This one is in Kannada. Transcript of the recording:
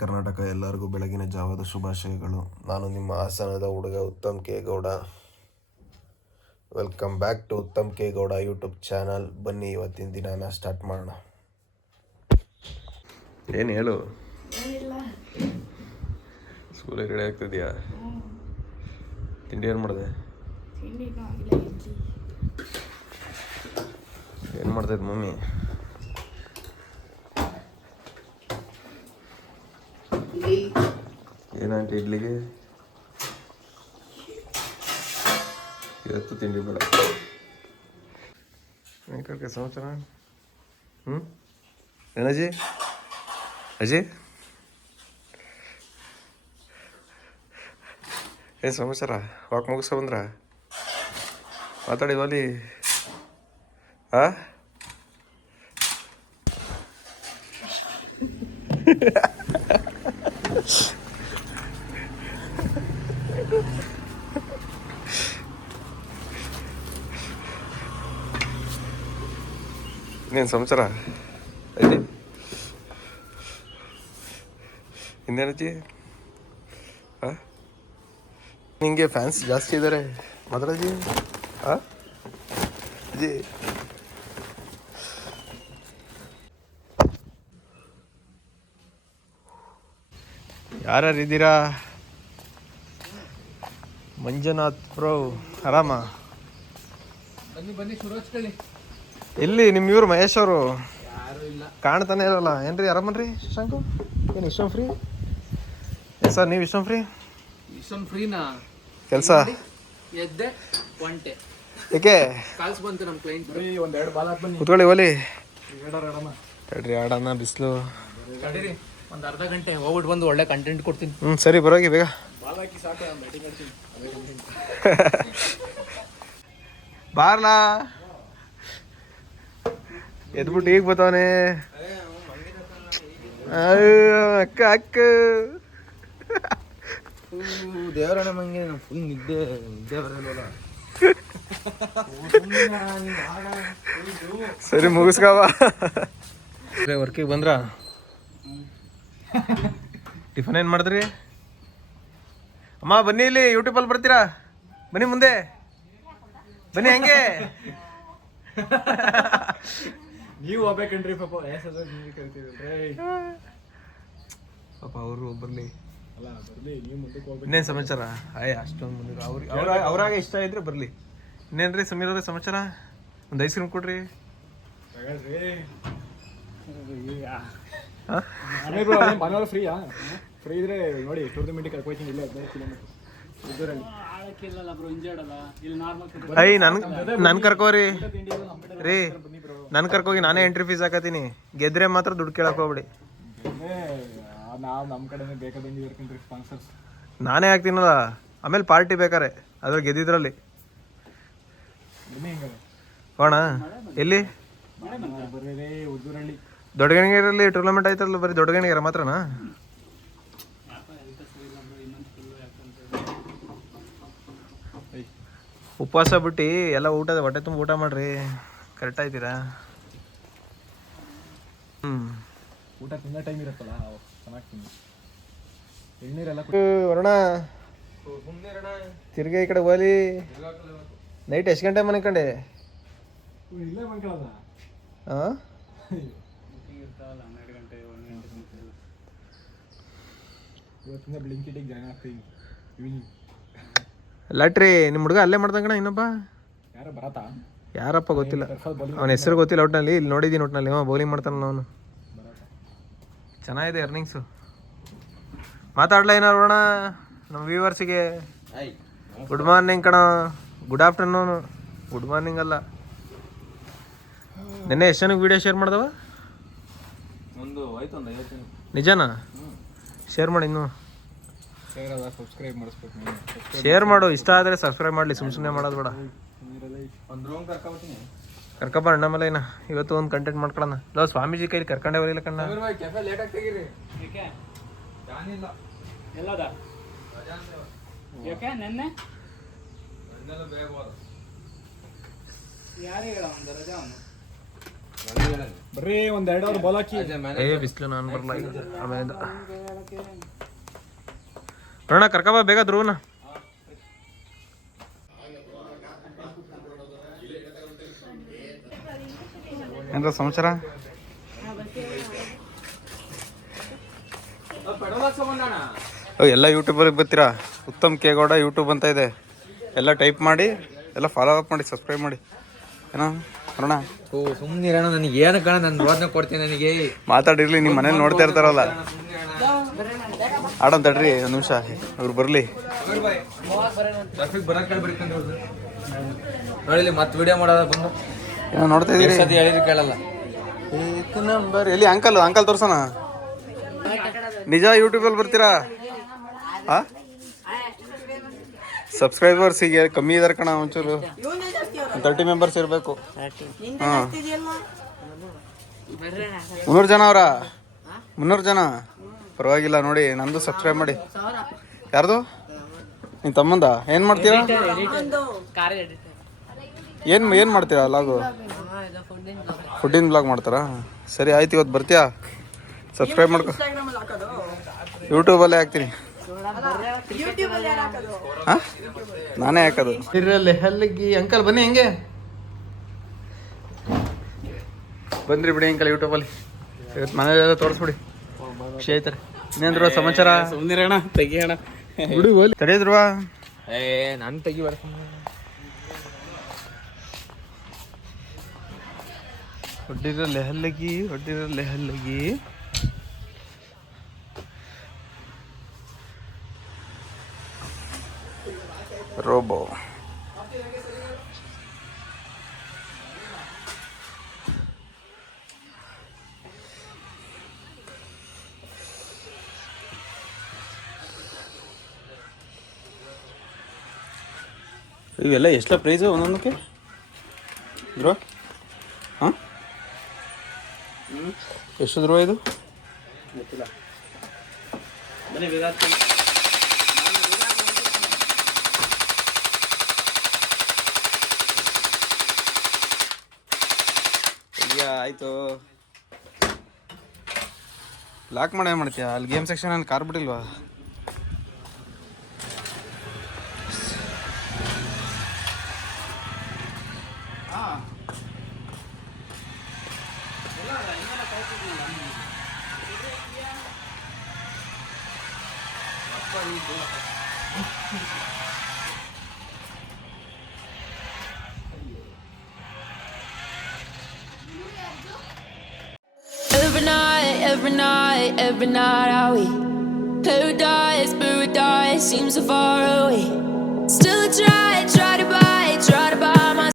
ಕರ್ನಾಟಕ, ಎಲ್ಲರಿಗೂ ಬೆಳಗಿನ ಜಾವದ ಶುಭಾಶಯಗಳು. ನಾನು ನಿಮ್ಮ ಹಾಸನದ ಹುಡುಗ Uttam K Gowda. Welcome back to Uttam K Gowda YouTube channel. ಬನ್ನಿ ಇವತ್ತಿನ ದಿನಾನ ಸ್ಟಾರ್ಟ್ ಮಾಡೋಣ. ಏನು ಹೇಳು, ಸ್ಕೂಲಿಗೆ ರೆಡಿ ಆಗ್ತಿದ್ಯಾ? ತಿಂಡಿ ಏನು ಮಾಡಿದೆ? ಏನು ಮಾಡ್ತೈತೆ ಮಮ್ಮಿ? ಏನಾಯ್ತು ಇಡ್ಲಿಗೆ? ಇವತ್ತು ತಿಂಡಿ ಬೇಡ. ಕರ್ಕೆ ಸಮಾಚಾರ? ಏನಜ್ಜಿ? ಅಜ್ಜಿ ಏನು ಸಮಾಚಾರ? ವಾಕ್ ಮುಗಿಸ್ಕೊ ಬಂದ್ರ? ಮಾತಾಡಿ ವಾಲಿ. ಇನ್ನೇನು ಸಮಾಚಾರ ಅಜ್ಜಿ? ಇನ್ನೇನಜ್ಜಿ? ನಿಂಗೆ ಫ್ಯಾನ್ಸ್ ಜಾಸ್ತಿ ಇದ್ದಾರೆ ಮಾತಾಡಜ್ಜಿ. ಅಜ್ಜಿ ಯಾರ್ಯಾರಿದ್ದೀರಾ? ಮಂಜುನಾಥ್ ಬ್ರೋ ಆರಾಮ? ಬನ್ನಿ ಶುರು ಹಚ್ಕೊಳ್ಳಿ. ಎಲ್ಲಿ ನಿಮ್ಮ ಇವ್ರು ಮಹೇಶ್ ಅವರು? ಕಾಣ್ತಾನೆ ಇರಲ್ಲ. ಏನ್ರಿ ಆರಾಮನ್ರಿ ಶಶಾಂಕು? ಏನು ವಿಶ್ವಂ ಫ್ರೀ? ಸರ್ ನೀವು ವಿಶ್ವಂ ಫ್ರೀ? ವಿಶ್ವಂ ಫ್ರೀನಾ? ಕೆಲಸ ಎದ್ದೆ ಒಂಟೆ ಏಕೆ ಕಾಲ್ಸ್ ಬಂತು ನಮ್ಮ ಕ್ಲೈಂಟ್. ಒಂದೆರಡು ಬಾಲ್ ಹಾಕಿ ಬನ್ನಿ. ಕುತ್ಕೊಳ್ಳಿ ಓಲಿ. ತಡ್ರಿ ಆಡೋಣ, ಬಿಸಿಲು. ತಡೀರಿ ಒಂದು ಅರ್ಧ ಗಂಟೆ ಹೋಗ್ಬಿಟ್ಟು ಬಂದು ಒಳ್ಳೆ ಕಂಟೆಂಟ್ ಕೊಡ್ತೀನಿ. ಸರಿ ಬರೋಗಿ ಬೇಗ. ಬಾಲ್ ಹಾಕಿ ಸಾಕು, ಬ್ಯಾಟಿಂಗ್ ಆಡ್ತೀನಿ. ಬಾರ್ಲಾ ಎದ್ಬಿಟ್ಟು ಈಗ ಬರ್ತಾವನೆ. ಅಕ್ಕ ಅಕ್ಕ ದೇವರಣ್ಣ ಮಂಗೆ ಫುಲ್ ನಿದ್ದೆ ಬರಲ್ವಲ್ಲ. ಸರಿ ಮುಗಿಸ್ಕವ. ವರ್ಕಿಗೆ ಬಂದ್ರ? ಟಿಫನ್ ಏನು ಮಾಡಿದ್ರಿ? ಅಮ್ಮ ಬನ್ನಿ, ಇಲ್ಲಿ ಯೂಟ್ಯೂಬಲ್ಲಿ ಬರ್ತೀರಾ? ಬನ್ನಿ ಮುಂದೆ ಬನ್ನಿ. ಹೆಂಗೆ ನೀವು ಹೋಗ್ಬೇಕನ್ರಿ ಪಾಪ. ಪಾಪ ಅವರು ಬರ್ಲಿ. ಅಲ್ಲ ಬರ್ಲಿ, ನೀವು ಮುಂದಕ್ಕೆ ಹೋಗ್ಬೇಕು. ಇನ್ನೇನು ಸಮಾಚಾರ? ಅಷ್ಟೊಂದು ಮುಂದೆ ಅವ್ರಾಗ ಇಷ್ಟ ಇದ್ರೆ ಬರ್ಲಿ. ಇನ್ನೇನ್ರಿ ಸಮೀರ್ ಅವ್ರೆ ಸಮಾಚಾರ? ಒಂದು ಐಸ್ ಕ್ರೀಮ್ ಕೊಡ್ರಿ. ಭಾನುವಾರ ಫ್ರೀಯಾ? ಫ್ರೀ ಇದ್ರೆ ನೋಡಿ, ಟೂರ್ನಮೆಂಟಿಗೆ ಕರ್ಕೊಯ್ತೀನಿ. ಇಲ್ಲೇ 15 ಕಿಲೋಮೀಟರ್ ನನ್ ಕರ್ಕೋರಿ ರೀ. ನನ್ ಕರ್ಕೋಗಿ ನಾನೇ ಎಂಟ್ರಿ ಫೀಸ್ ಹಾಕತೀನಿ. ಗೆದ್ರೆ ಮಾತ್ರ ದುಡ್ಡು ಕೇಳಕ್ ಹೋಗ್ಬಿಡಿ. ನಾನೇ ಹಾಕ್ತೀನಲ್ಲ, ಆಮೇಲೆ ಪಾರ್ಟಿ ಬೇಕಾರೆ ಅದ್ರ ಗೆದ್ದಿದ್ರಲ್ಲಿ. ಹೋಣ ಎಲ್ಲಿ? ದೊಡ್ಡಗಣಿಗೆರಲ್ಲಿ ಟೂರ್ನಮೆಂಟ್ ಆಯ್ತಲ್ಲ. ಬರೀ ದೊಡ್ಡಗಣಿಗೆರ ಮಾತ್ರನಾ? ಉಪವಾಸ ಬಿಟ್ಟು ಎಲ್ಲ ಊಟದ ಹೊಟ್ಟೆ ತುಂಬ ಊಟ ಮಾಡ್ರಿ. ಕರೆಕ್ಟ್ ಆಯ್ತೀರಾ? ಊಟ ತಿನ್ನೋ ಟೈಮ್ ಇರುತ್ತಲ್ಲ, ಚೆನ್ನಾಗಿ ತಿನ್ನಿ. ಎಣ್ಣೀರೆಲ್ಲ ವರುಣ ತಿರ್ಗಿ ಈ ಕಡೆ ಹೋಲಿ. ನೈಟ್ ಎಷ್ಟು ಗಂಟೆ ಮನ್ಕಂಡೆ? ಇಲ್ಲೇ ಮನ್ಕೊಳ್ಳೋದ? ಇವತ್ತಿಂದ ಬ್ಲಿಂಕಿಟಿಗೆ ಜಾಯ್ನ್ ಆಗ್ತೀನಿ ಈವ್ನಿಂಗ್. ಲಾಟ್ರಿ ನಿಮ್ಮ ಹುಡುಗ ಅಲ್ಲೇ ಮಾಡ್ದಂಗಣ. ಇನ್ನೊಬ್ಬ ಯಾರ ಬರತ್ತಾ? ಯಾರಪ್ಪ ಗೊತ್ತಿಲ್ಲ, ಅವನ ಹೆಸರು ಗೊತ್ತಿಲ್ಲ. ಒಟ್ಟಿನಲ್ಲಿ ಇಲ್ಲಿ ನೋಡಿದ್ದೀನಿ. ಒಟ್ಟಿನಲ್ಲಿ ಬೌಲಿಂಗ್ ಮಾಡ್ತಾನಲ್ಲ ಅವನು. ಚೆನ್ನಾಗಿದೆ ಅರ್ನಿಂಗ್ಸು. ಮಾತಾಡ್ಲಾ ಏನಾರು ಅಣ್ಣ ನಮ್ಮ ವ್ಯೂವರ್ಸಿಗೆ? ಗುಡ್ ಮಾರ್ನಿಂಗ್ ಕಣ. Good afternoon. ಗುಡ್ ಮಾರ್ನಿಂಗ್ ಅಲ್ಲ. ನಿನ್ನೆ ಎಷ್ಟು ಜನಕ್ಕೆ ವೀಡಿಯೋ ಶೇರ್ ಮಾಡ್ದವ? ನಿಜನಾ? ಶೇರ್ ಮಾಡಿ. ಇನ್ನು ಶೇರ್ ಮಾಡು. ಇಷ್ಟ ಆದರೆ ಸಬ್ಸ್ಕ್ರೈಬ್ ಮಾಡಲಿ. ಸುಮ್ಮನೆ ಮಾಡೋದು ಬೇಡ. ಕರ್ಕಪ್ಪ ಅಣ್ಣ ಮೇಲೆ ಏನ ಇವತ್ತು ಒಂದು ಕಂಟೆಂಟ್ ಮಾಡ್ಕೊಳ್ಳೋಣ. ಲೋ ಸ್ವಾಮೀಜಿ ಕೈಲಿ ಕರ್ಕೊಂಡೇ ಬರಲಿಲ್ಲ ಕಣ್ಣ. ಬರ್ರಿ ಒಂದ್ 2 ಅವರ್ ಬಾಲ್ ಹಾಕಿ. ಬಿಸಿಲು ನಾನು ಬರಲ್ಲ ಈಗ ಆಮೇಲಿಂದ. ನೋಡೋಣ ಕರ್ಕಬಾ ಬೇಗ ಧ್ರುವನ. ಏನ್ರ ಸಮಾಚಾರ? ಎಲ್ಲ ಯೂಟ್ಯೂಬರಿಗೆ ಬರ್ತೀರಾ? ಉತ್ತಮ್ ಕೆ ಗೌಡ ಯೂಟ್ಯೂಬ್ ಅಂತ ಇದೆ, ಎಲ್ಲ ಟೈಪ್ ಮಾಡಿ, ಎಲ್ಲ ಫಾಲೋ ಅಪ್ ಮಾಡಿ, ಸಬ್ಸ್ಕ್ರೈಬ್ ಮಾಡಿ. ಏನೋ ಅರುಣ ಸುಮ್ಮನಿರೋಣ, ನನಗೆ ಏನು ಕಾಣ, ನಾನು ರೋದನೆ ಕೊಡ್ತೀನಿ. ನನಗೆ ಮಾತಾಡಿರ್ಲಿ, ನಿಮ್ಮ ಮನೇಲಿ ನೋಡ್ತಾ ಇರ್ತಾರಲ್ಲ. ಆಡೋಣ ತಡ್ರಿ ಒಂದು ನಿಮಿಷ, ಇವ್ರು ಬರಲಿ. ನೋಡಿ ಮತ್ತೆ ವಿಡಿಯೋ ಮಾಡೋದ ಬಂದು ಏನೋ ನೋಡ್ತಾ ಇದೀರಿ, ಹೇಳಿದ್ರು ಕೇಳಲ್ಲ. ನಂಬರ್ ಎಲ್ಲಿ? ಅಂಕಲ್ ತೋರ್ಸೋಣ. ನಿಜ ಯೂಟ್ಯೂಬಲ್ಲಿ ಬರ್ತೀರಾ? ಹಾಂ, ಸಬ್ಸ್ಕ್ರೈಬರ್ಸ್ ಈಗ ಕಮ್ಮಿ ಇದಾರೆ ಕಣ, ಒಂಚೂರು 30 ಮೆಂಬರ್ಸ್ ಇರಬೇಕು. ಹಾಂ, 300 ಜನ ಅವರ, 300 ಜನ. ಪರವಾಗಿಲ್ಲ ನೋಡಿ, ನಂದು ಸಬ್ಸ್ಕ್ರೈಬ್ ಮಾಡಿ. ಯಾರ್ದು? ನಿನ್ನ ತಮ್ಮಂದ? ಏನು ಮಾಡ್ತೀರಾ? ಏನು ಮಾಡ್ತೀರಾ? ಲಾಗು ಫುಡ್ಡಿನ ಬ್ಲಾಗ್ ಮಾಡ್ತಾರಾ? ಸರಿ ಆಯ್ತು, ಇವತ್ತು ಬರ್ತೀಯಾ? ಸಬ್ಸ್ಕ್ರೈಬ್ ಮಾಡ್ಕೊ. ಯೂಟ್ಯೂಬಲ್ಲೇ ಹಾಕ್ತೀನಿ. ಹಾಂ, ನಾನೇ ಹಾಕೋದು. ಇರಲಿ ಅಲ್ಲಿಗೆ. ಅಂಕಲ್ ಬನ್ನಿ, ಹೆಂಗೆ ಬಂದ್ರಿ ಬಿಡಿ ಅಂಕಲ್ ಯೂಟ್ಯೂಬಲ್ಲಿ. ಇವತ್ತು ಮನೇಲೆಲ್ಲ ತೋರಿಸ್ಬಿಡಿ, ಖುಷಿ ಆಯ್ತಾರೆ. ಇನ್ನೇಂದ್ರು ಸಮಾಚಾರ? ಸುಮ್ಮನಿರೋಣ, ತೆಗಿಯೋಣ. ಬಿಡಿ ಹೋಲಿ, ತಡೆಯದ್ರುವ. ನಾನು ತೆಗಿಬಾರ. ಹೊಡ್ಡಿರಲ್ಲೇ ಹಲ್ಲಗಿ. ರೋಬೋ ಇವೆಲ್ಲ ಎಷ್ಟಲ್ಲ ಪ್ರೈಸು ಒಂದೊಂದಕ್ಕೆ ಧ್ರುವ? ಹಾಂ, ಎಷ್ಟು ಧ್ರುವ ಇದು? ಆಯಿತು, ಲಾಕ್ ಮಾಡಿ ಏನು ಮಾಡ್ತೀಯಾ? ಅಲ್ಲಿ ಗೇಮ್ ಸೆಕ್ಷನ್ ಅಲ್ಲಿ car ಬಿಟ್ಟಿಲ್ವಾ? Every night are we paradise seems so far away.